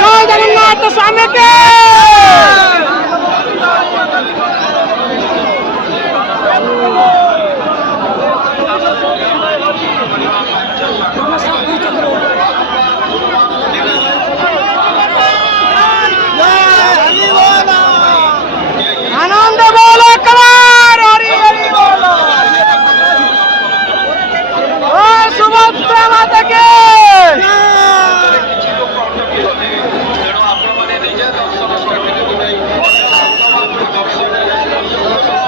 জয় জগন্নাথ স্বামীকে আনন্দ বলো কার হরি হরি বলো ও সুভদ্রা মাতাকে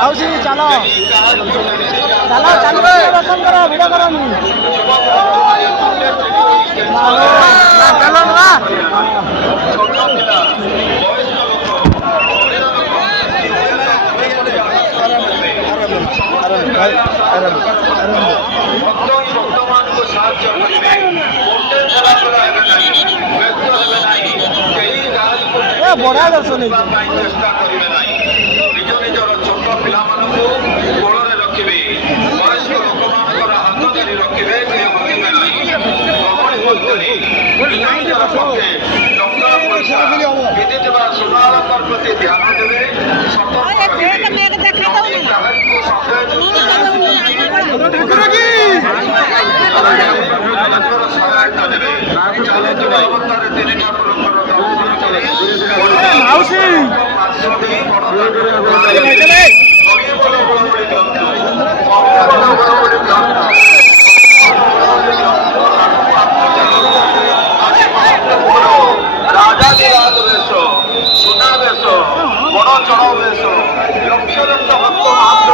আউজি চালো চালো চালু করে দর্শন করো ভিডিও করো না চালো না বড় দর্শন চেষ্টা করিবে নাই নিজ নিজর ছোট পিলাମାନଙ୍କୁ କୋଳରେ ରଖିବେ ବୟସ୍କ ଲୋକମାନଙ୍କର ହାତ ଧରି ରଖିବେ କେହି ଭାବିବେ ନାହିଁ ଗହଳି ମଧ୍ୟରେ ନିଜ ନିଜର ପକ୍ଷେ ଟଙ୍କା ପଇସା ବିଧିଥିବା ସୁନା ଅଳଙ୍କାର ପ୍ରତି ଧ୍ୟାନ ଦେବେ ସତର୍କ ରହିବେ କାହାରିକୁ ସହାୟତା ଦେବେ ଚାଲିଥିବା ଅବସ୍ଥାରେ ତିନି ଠାକୁରଙ୍କର ଦର୍ଶନ କଲେ রাজাদিরাজ বেশ সোনা বেশ বড় চড় বেশ লক্ষ লক্ষ ভক্ত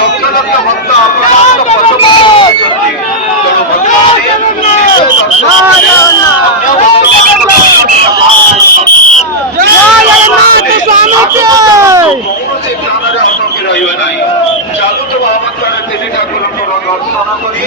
লক্ষ লক্ষ ভক্ত আপনার পছন্দ କୌଣସି ସ୍ଥାନରେ ଅଟକି ରହିବେ ନାହିଁ ଚାଲୁଥିବା ଅବସ୍ଥାରେ ତିନି ଠାକୁରଙ୍କର ଦର୍ଶନ କରି